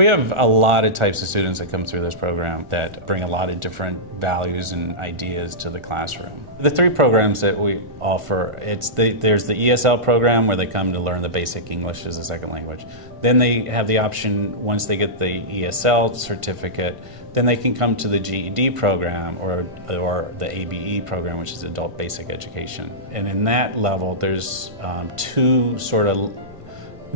We have a lot of types of students that come through this program that bring a lot of different values and ideas to the classroom. The three programs that we offer, there's the ESL program where they come to learn the basic English as a second language. Then they have the option, once they get the ESL certificate, then they can come to the GED program or the ABE program, which is Adult Basic Education. And in that level, there's two sort of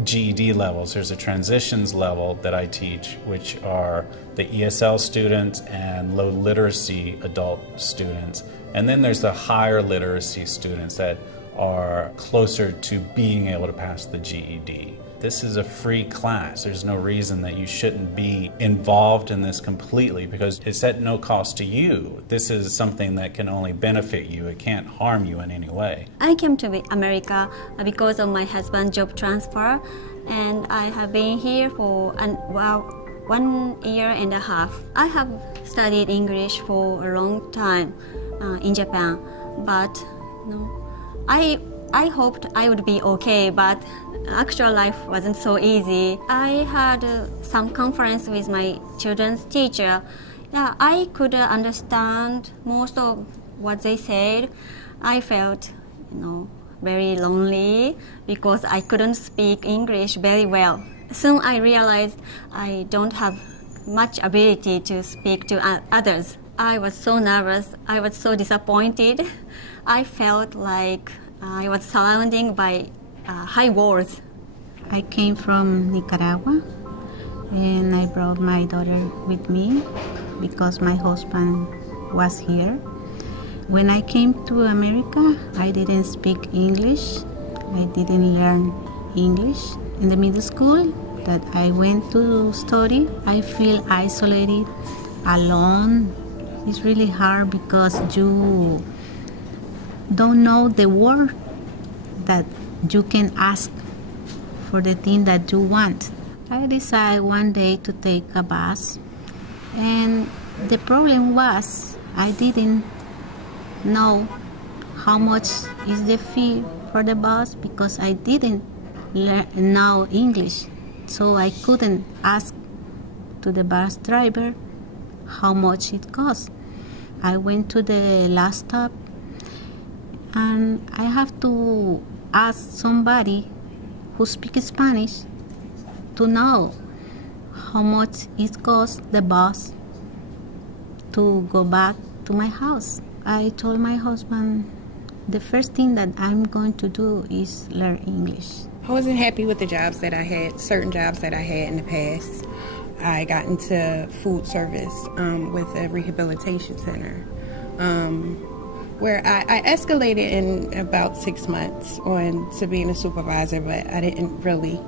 GED levels. There's a transitions level that I teach, which are the ESL students and low literacy adult students. And then there's the higher literacy students that are closer to being able to pass the GED. This is a free class. There's no reason that you shouldn't be involved in this completely because it's at no cost to you. This is something that can only benefit you. It can't harm you in any way. I came to America because of my husband's job transfer, and I have been here for 1 year and a half. I have studied English for a long time in Japan, but I hoped I would be okay, but actual life wasn't so easy. I had some conference with my children's teacher. Yeah, I could understand most of what they said. I felt, very lonely because I couldn't speak English very well. Soon I realized I don't have much ability to speak to others. I was so nervous. I was so disappointed. I felt like I was surrounded by high walls. I came from Nicaragua and I brought my daughter with me because my husband was here. When I came to America, I didn't speak English. I didn't learn English. In the middle school that I went to study, I feel isolated, alone. It's really hard because you don't know the word that you can ask for the thing that you want. I decided one day to take a bus, and the problem was I didn't know how much is the fee for the bus because I didn't know English, so I couldn't ask to the bus driver how much it cost. I went to the last stop and I have to ask somebody who speaks Spanish to know how much it costs the bus to go back to my house. I told my husband the first thing that I'm going to do is learn English. I wasn't happy with the jobs that I had, certain jobs that I had in the past. I got into food service with a rehabilitation center where I escalated in about 6 months on to being a supervisor, but I didn't really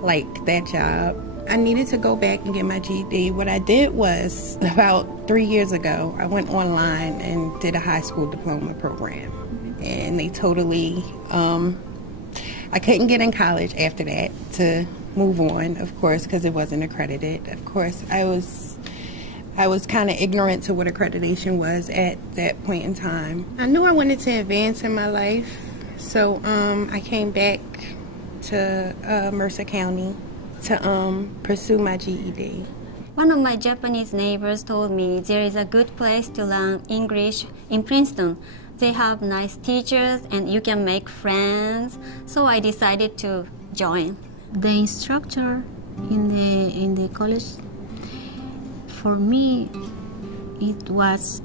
like that job. I needed to go back and get my GED. What I did was, about 3 years ago, I went online and did a high school diploma program. And they totally, I couldn't get in college after that to move on, of course, because it wasn't accredited. Of course, I was kind of ignorant to what accreditation was at that point in time. I knew I wanted to advance in my life, so I came back to Mercer County to pursue my GED. One of my Japanese neighbors told me there is a good place to learn English in Princeton. They have nice teachers and you can make friends, so I decided to join. The instructor in the college, for me, it was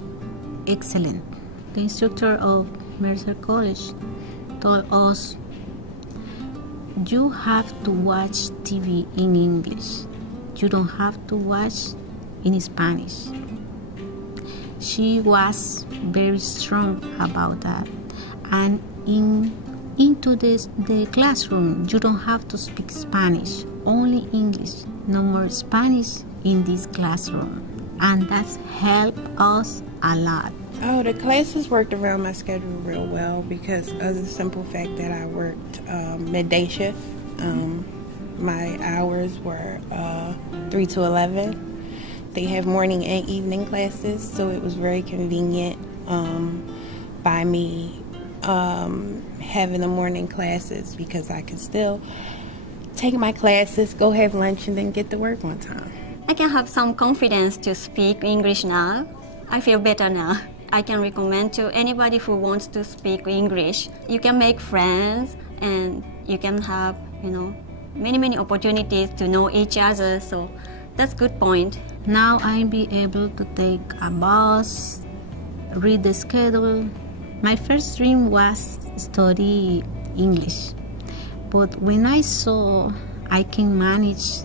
excellent. The instructor of Mercer College told us, you have to watch TV in English. You don't have to watch in Spanish. She was very strong about that. And into the classroom, you don't have to speak Spanish, only English. No more Spanish in this classroom. And that's helped us a lot. Oh, the classes worked around my schedule real well because of the simple fact that I worked midday shift. My hours were 3 to 11. They have morning and evening classes, so it was very convenient by me having the morning classes because I could still take my classes, go have lunch, and then get to work on time. I can have some confidence to speak English now. I feel better now. I can recommend to anybody who wants to speak English. You can make friends and you can have, many opportunities to know each other. So that's a good point. Now I'll be able to take a bus, read the schedule. My first dream was study English. But when I saw I can manage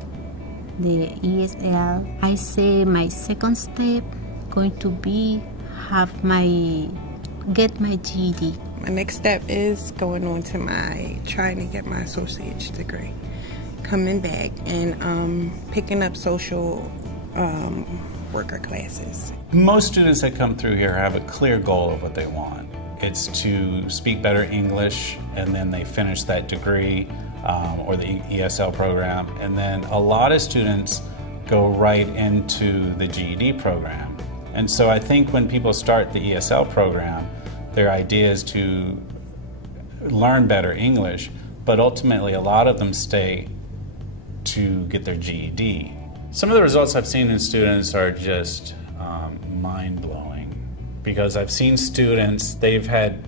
the ESL, I say my second step going to be get my GED. My next step is going on to trying to get my associate's degree, coming back and picking up social worker classes. Most students that come through here have a clear goal of what they want. It's to speak better English, and then they finish that degree or the ESL program, and then a lot of students go right into the GED program. And so I think when people start the ESL program, their idea is to learn better English, but ultimately a lot of them stay to get their GED. Some of the results I've seen in students are just mind-blowing, because I've seen students, they've had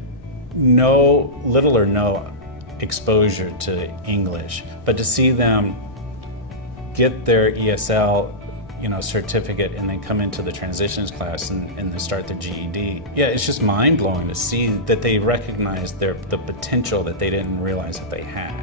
little or no exposure to English, but to see them get their ESL certificate and then come into the transitions class and then start their GED. Yeah, it's just mind-blowing to see that they recognize the potential that they didn't realize that they had.